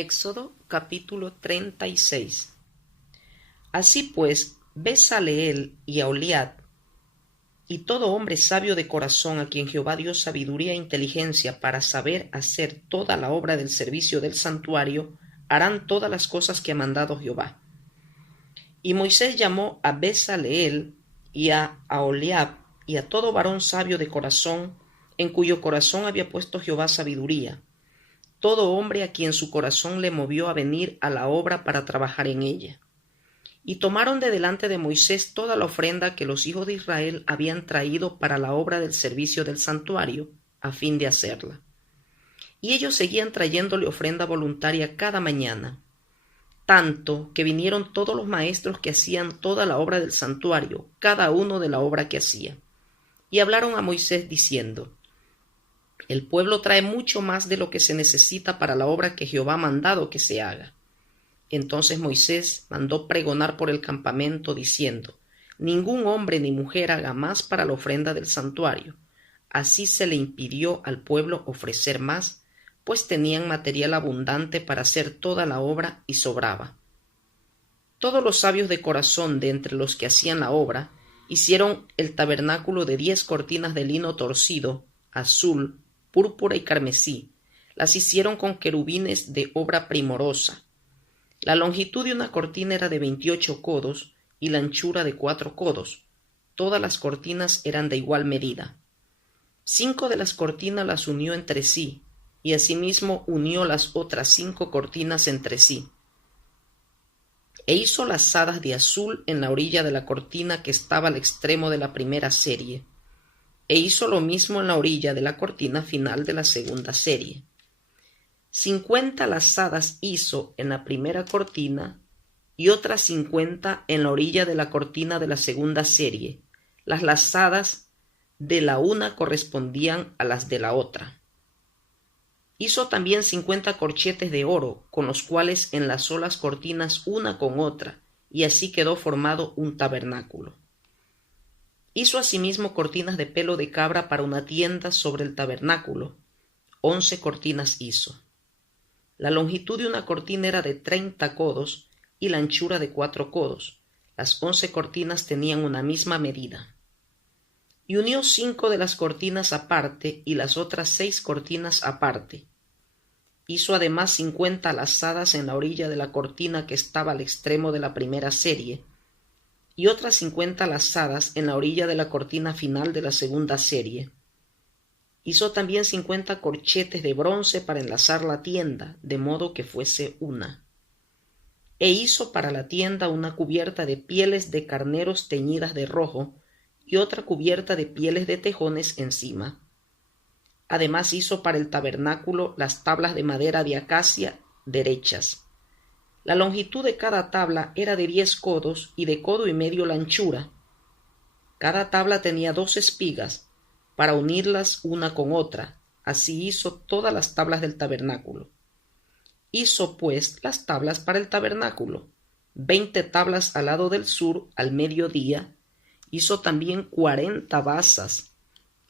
Éxodo capítulo 36. Así pues, Bezaleel y Aholiab, y todo hombre sabio de corazón a quien Jehová dio sabiduría e inteligencia para saber hacer toda la obra del servicio del santuario, harán todas las cosas que ha mandado Jehová. Y Moisés llamó a Bezaleel y a Aholiab y a todo varón sabio de corazón, en cuyo corazón había puesto Jehová sabiduría, todo hombre a quien su corazón le movió a venir a la obra para trabajar en ella. Y tomaron de delante de Moisés toda la ofrenda que los hijos de Israel habían traído para la obra del servicio del santuario, a fin de hacerla. Y ellos seguían trayéndole ofrenda voluntaria cada mañana, tanto que vinieron todos los maestros que hacían toda la obra del santuario, cada uno de la obra que hacía. Y hablaron a Moisés diciendo: El pueblo trae mucho más de lo que se necesita para la obra que Jehová ha mandado que se haga. Entonces Moisés mandó pregonar por el campamento diciendo: Ningún hombre ni mujer haga más para la ofrenda del santuario. Así se le impidió al pueblo ofrecer más, pues tenían material abundante para hacer toda la obra y sobraba. Todos los sabios de corazón de entre los que hacían la obra hicieron el tabernáculo de 10 cortinas de lino torcido, azul, púrpura y carmesí. Las hicieron con querubines de obra primorosa. La longitud de una cortina era de 28 codos y la anchura de 4 codos. Todas las cortinas eran de igual medida. 5 de las cortinas las unió entre sí, y asimismo unió las otras 5 cortinas entre sí. E hizo lazadas de azul en la orilla de la cortina que estaba al extremo de la primera serie, e hizo lo mismo en la orilla de la cortina final de la segunda serie. 50 lazadas hizo en la primera cortina y otras 50 en la orilla de la cortina de la segunda serie. Las lazadas de la una correspondían a las de la otra. Hizo también 50 corchetes de oro, con los cuales enlazó las cortinas una con otra, y así quedó formado un tabernáculo. Hizo asimismo cortinas de pelo de cabra para una tienda sobre el tabernáculo. 11 cortinas hizo. La longitud de una cortina era de 30 codos y la anchura de 4 codos. Las 11 cortinas tenían una misma medida. Y unió 5 de las cortinas aparte y las otras 6 cortinas aparte. Hizo además 50 lazadas en la orilla de la cortina que estaba al extremo de la primera serie, y otras 50 lazadas en la orilla de la cortina final de la segunda serie. Hizo también 50 corchetes de bronce para enlazar la tienda, de modo que fuese una. E hizo para la tienda una cubierta de pieles de carneros teñidas de rojo, y otra cubierta de pieles de tejones encima. Además hizo para el tabernáculo las tablas de madera de acacia derechas. La longitud de cada tabla era de 10 codos y de codo y medio la anchura. Cada tabla tenía 2 espigas, para unirlas una con otra. Así hizo todas las tablas del tabernáculo. Hizo pues las tablas para el tabernáculo, 20 tablas al lado del sur al mediodía. Hizo también 40 basas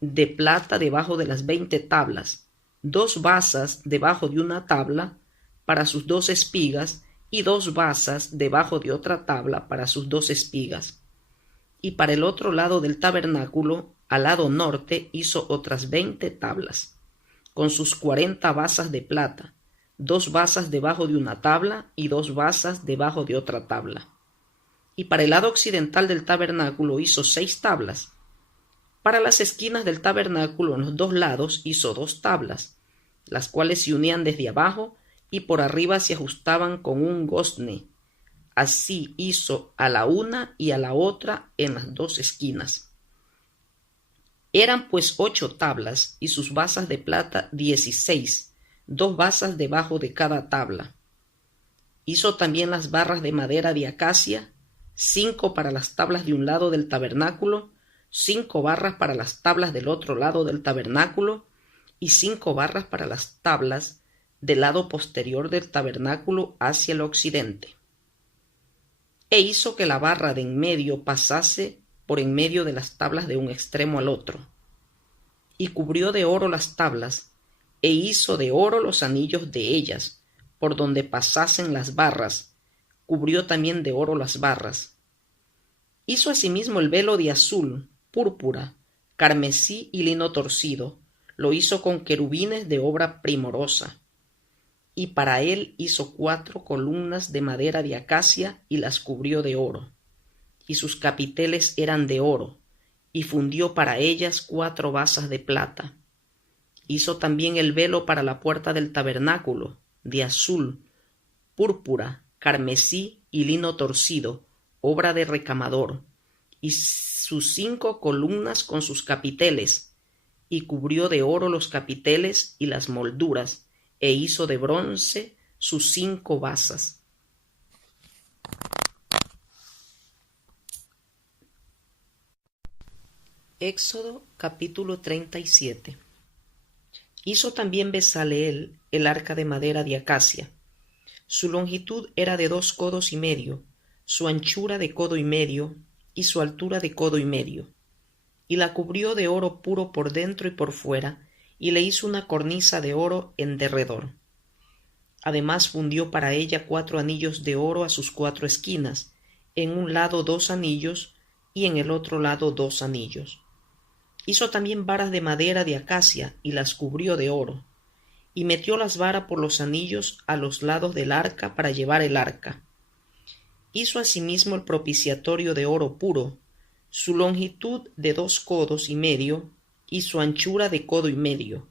de plata debajo de las 20 tablas, 2 basas debajo de una tabla para sus 2 espigas, y 2 basas debajo de otra tabla para sus 2 espigas. Y para el otro lado del tabernáculo, al lado norte, hizo otras 20 tablas, con sus 40 basas de plata, 2 basas debajo de una tabla y 2 basas debajo de otra tabla. Y para el lado occidental del tabernáculo hizo 6 tablas. Para las esquinas del tabernáculo en los 2 lados hizo 2 tablas, las cuales se unían desde abajo y por arriba se ajustaban con un gozne. Así hizo a la una y a la otra en las 2 esquinas. Eran pues 8 tablas y sus basas de plata 16, 2 basas debajo de cada tabla. Hizo también las barras de madera de acacia, 5 para las tablas de un lado del tabernáculo, 5 barras para las tablas del otro lado del tabernáculo y 5 barras para las tablas del lado posterior del tabernáculo hacia el occidente. E hizo que la barra de en medio pasase por en medio de las tablas de un extremo al otro. Y cubrió de oro las tablas, e hizo de oro los anillos de ellas, por donde pasasen las barras, cubrió también de oro las barras. Hizo asimismo el velo de azul, púrpura, carmesí y lino torcido, lo hizo con querubines de obra primorosa. Y para él hizo 4 columnas de madera de acacia y las cubrió de oro. Y sus capiteles eran de oro, y fundió para ellas 4 basas de plata. Hizo también el velo para la puerta del tabernáculo, de azul, púrpura, carmesí y lino torcido, obra de recamador, y sus 5 columnas con sus capiteles, y cubrió de oro los capiteles y las molduras, e hizo de bronce sus 5 basas. Éxodo capítulo 37. Hizo también Bezaleel el arca de madera de acacia. Su longitud era de 2 codos y medio, su anchura de codo y medio, y su altura de codo y medio. Y la cubrió de oro puro por dentro y por fuera, y le hizo una cornisa de oro en derredor. Además fundió para ella 4 anillos de oro a sus 4 esquinas, en un lado 2 anillos, y en el otro lado 2 anillos. Hizo también varas de madera de acacia, y las cubrió de oro, y metió las varas por los anillos a los lados del arca para llevar el arca. Hizo asimismo el propiciatorio de oro puro, su longitud de 2 codos y medio, y su anchura de codo y medio.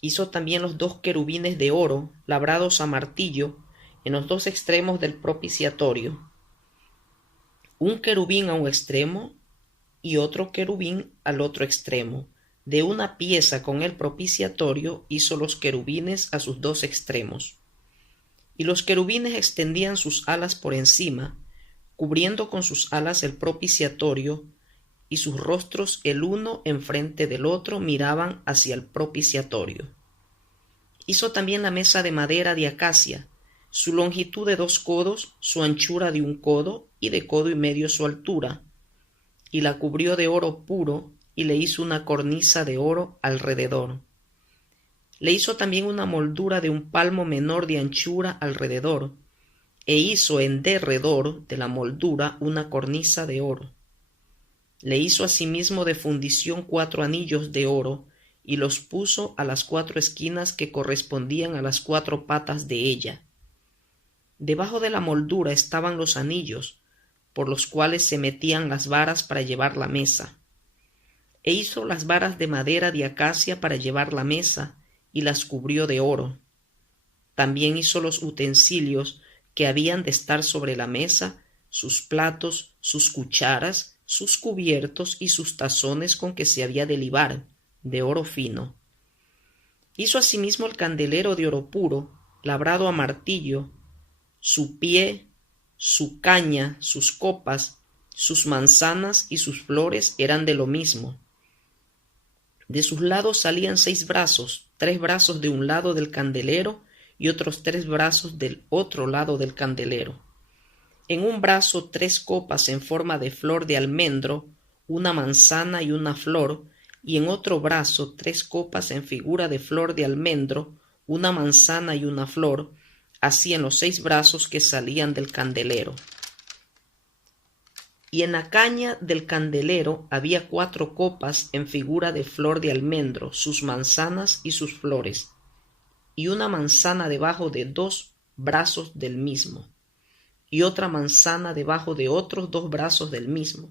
Hizo también los 2 querubines de oro, labrados a martillo, en los 2 extremos del propiciatorio. Un querubín a un extremo, y otro querubín al otro extremo. De una pieza con el propiciatorio hizo los querubines a sus 2 extremos. Y los querubines extendían sus alas por encima, cubriendo con sus alas el propiciatorio, y sus rostros el uno enfrente del otro miraban hacia el propiciatorio. Hizo también la mesa de madera de acacia, su longitud de 2 codos, su anchura de 1 codo, y de codo y medio su altura, y la cubrió de oro puro, y le hizo una cornisa de oro alrededor. Le hizo también una moldura de 1 palmo menor de anchura alrededor, e hizo en derredor de la moldura una cornisa de oro. Le hizo asimismo de fundición 4 anillos de oro, y los puso a las 4 esquinas que correspondían a las 4 patas de ella. Debajo de la moldura estaban los anillos, por los cuales se metían las varas para llevar la mesa. E hizo las varas de madera de acacia para llevar la mesa, y las cubrió de oro. También hizo los utensilios que habían de estar sobre la mesa, sus platos, sus cucharas, sus cubiertos y sus tazones con que se había de libar, de oro fino. Hizo asimismo el candelero de oro puro, labrado a martillo, su pie, su caña, sus copas, sus manzanas y sus flores eran de lo mismo. De sus lados salían 6 brazos, 3 brazos de un lado del candelero y otros 3 brazos del otro lado del candelero. En un brazo 3 copas en forma de flor de almendro, una manzana y una flor, y en otro brazo 3 copas en figura de flor de almendro, una manzana y una flor, así en los 6 brazos que salían del candelero. Y en la caña del candelero había 4 copas en figura de flor de almendro, sus manzanas y sus flores, y una manzana debajo de 2 brazos del mismo, y otra manzana debajo de otros 2 brazos del mismo,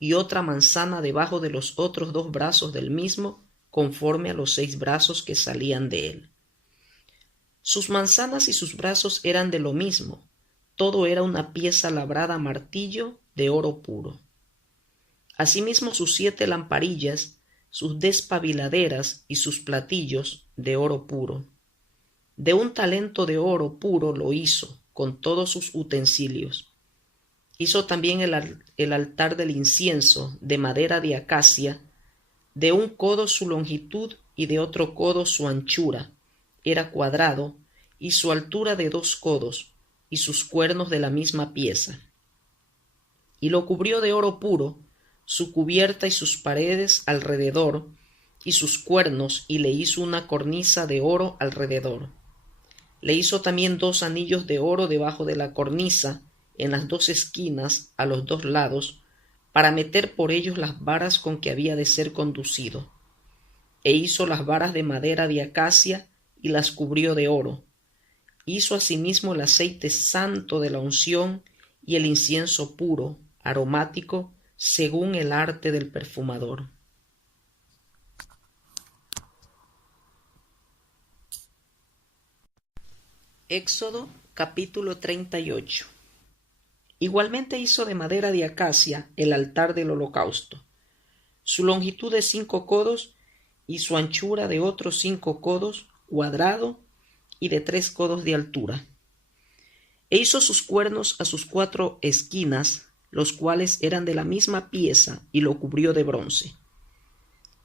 y otra manzana debajo de los otros 2 brazos del mismo, conforme a los 6 brazos que salían de él. Sus manzanas y sus brazos eran de lo mismo, todo era una pieza labrada a martillo de oro puro. Asimismo sus 7 lamparillas, sus despabiladeras y sus platillos de oro puro. De 1 talento de oro puro lo hizo, con todos sus utensilios. Hizo también el altar del incienso de madera de acacia, de 1 codo su longitud y de otro codo su anchura, era cuadrado, y su altura de 2 codos, y sus cuernos de la misma pieza. Y lo cubrió de oro puro, su cubierta y sus paredes alrededor, y sus cuernos, y le hizo una cornisa de oro alrededor. Le hizo también 2 anillos de oro debajo de la cornisa, en las 2 esquinas, a los 2 lados, para meter por ellos las varas con que había de ser conducido. E hizo las varas de madera de acacia y las cubrió de oro. Hizo asimismo el aceite santo de la unción y el incienso puro, aromático, según el arte del perfumador. Éxodo capítulo 38. Igualmente hizo de madera de acacia el altar del holocausto. Su longitud de 5 codos y su anchura de otros 5 codos, cuadrado y de 3 codos de altura. E hizo sus cuernos a sus 4 esquinas, los cuales eran de la misma pieza, y lo cubrió de bronce.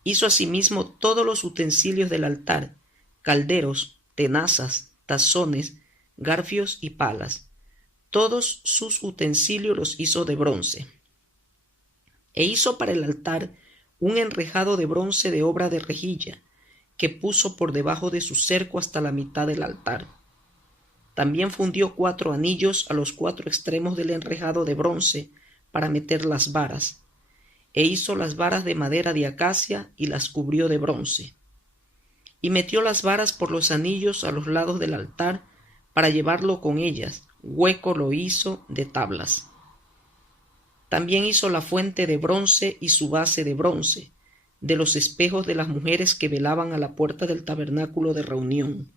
Hizo asimismo todos los utensilios del altar, calderos, tenazas, tazones, garfios y palas. Todos sus utensilios los hizo de bronce. E hizo para el altar un enrejado de bronce de obra de rejilla, que puso por debajo de su cerco hasta la mitad del altar. También fundió 4 anillos a los 4 extremos del enrejado de bronce para meter las varas, e hizo las varas de madera de acacia y las cubrió de bronce. Y metió las varas por los anillos a los lados del altar para llevarlo con ellas, hueco lo hizo de tablas. También hizo la fuente de bronce y su base de bronce, de los espejos de las mujeres que velaban a la puerta del tabernáculo de reunión.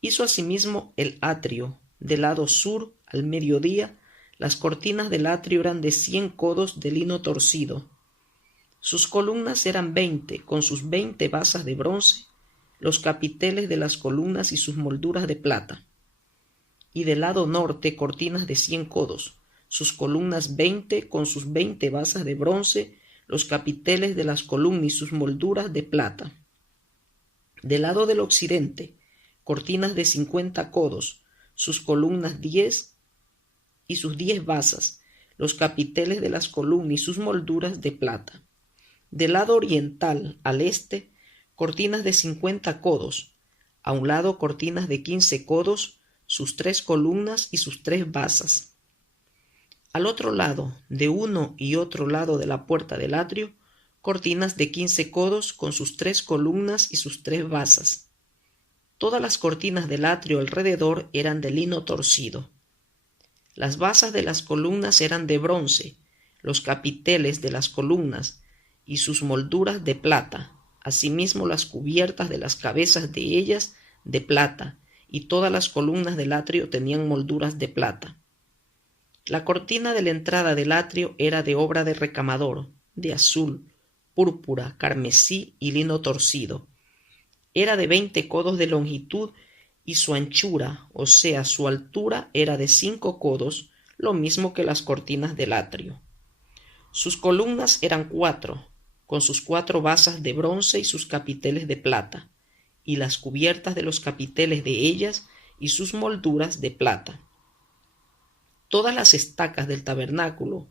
Hizo asimismo el atrio, del lado sur, al mediodía. Las cortinas del atrio eran de 100 codos de lino torcido. Sus columnas eran 20, con sus 20 basas de bronce, los capiteles de las columnas y sus molduras de plata. Y del lado norte cortinas de 100 codos, sus columnas 20, con sus 20 basas de bronce, los capiteles de las columnas y sus molduras de plata. Del lado del occidente, cortinas de 50 codos, sus columnas 10 y sus 10 basas, los capiteles de las columnas y sus molduras de plata. Del lado oriental, al este, cortinas de 50 codos, a un lado cortinas de 15 codos, sus 3 columnas y sus 3 basas. Al otro lado, de uno y otro lado de la puerta del atrio, cortinas de 15 codos con sus 3 columnas y sus 3 basas. Todas las cortinas del atrio alrededor eran de lino torcido. Las basas de las columnas eran de bronce, los capiteles de las columnas y sus molduras de plata, asimismo las cubiertas de las cabezas de ellas de plata, y todas las columnas del atrio tenían molduras de plata. La cortina de la entrada del atrio era de obra de recamador, de azul, púrpura, carmesí y lino torcido. Era de 20 codos de longitud y su anchura, o sea, su altura, era de 5 codos, lo mismo que las cortinas del atrio. Sus columnas eran 4, con sus 4 basas de bronce y sus capiteles de plata, y las cubiertas de los capiteles de ellas y sus molduras de plata. Todas las estacas del tabernáculo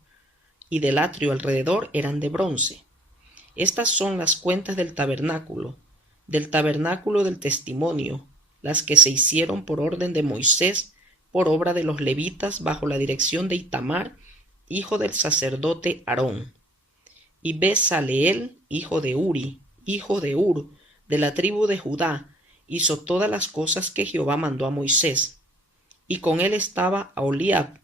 y del atrio alrededor eran de bronce. Estas son las cuentas del tabernáculo del testimonio, las que se hicieron por orden de Moisés, por obra de los levitas, bajo la dirección de Itamar, hijo del sacerdote Aarón. Y Besaleel, hijo de Uri, hijo de Ur, de la tribu de Judá, hizo todas las cosas que Jehová mandó a Moisés. Y con él estaba Aholiab,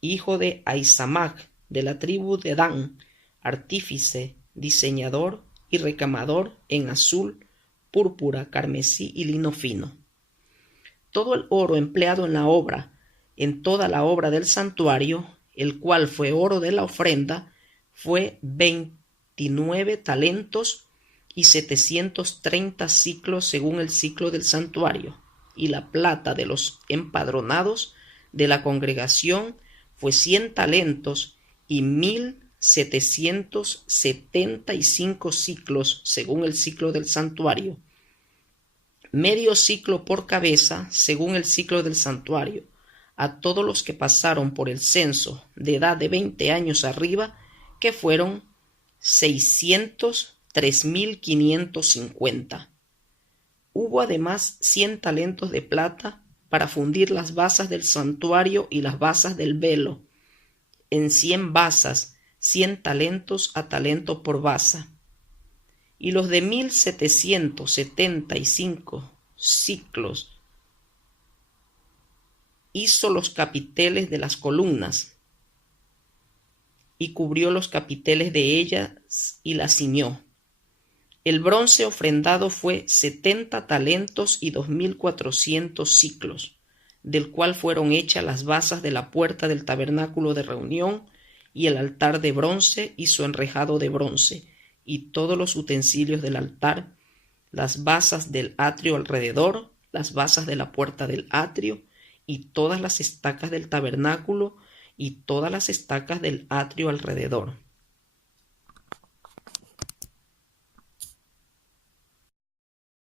hijo de Ahisamac, de la tribu de Dan, artífice, diseñador y recamador en azul, púrpura, carmesí y lino fino. Todo el oro empleado en toda la obra del santuario, el cual fue oro de la ofrenda, fue 29 talentos y 730 siclos según el siclo del santuario, y la plata de los empadronados de la congregación fue 100 talentos y 1775 siclos según el siclo del santuario, medio siclo por cabeza según el siclo del santuario, a todos los que pasaron por el censo de edad de 20 años arriba, que fueron 603.550. Hubo además 100 talentos de plata para fundir las basas del santuario y las basas del velo, en 100 basas, 100 talentos a talento por basa. Y los de 1775 siclos hizo los capiteles de las columnas, y cubrió los capiteles de ellas y las ciñó. El bronce ofrendado fue 70 talentos y 2400 siclos, del cual fueron hechas las basas de la puerta del tabernáculo de reunión, y el altar de bronce y su enrejado de bronce, y todos los utensilios del altar, las basas del atrio alrededor, las basas de la puerta del atrio, y todas las estacas del tabernáculo, y todas las estacas del atrio alrededor.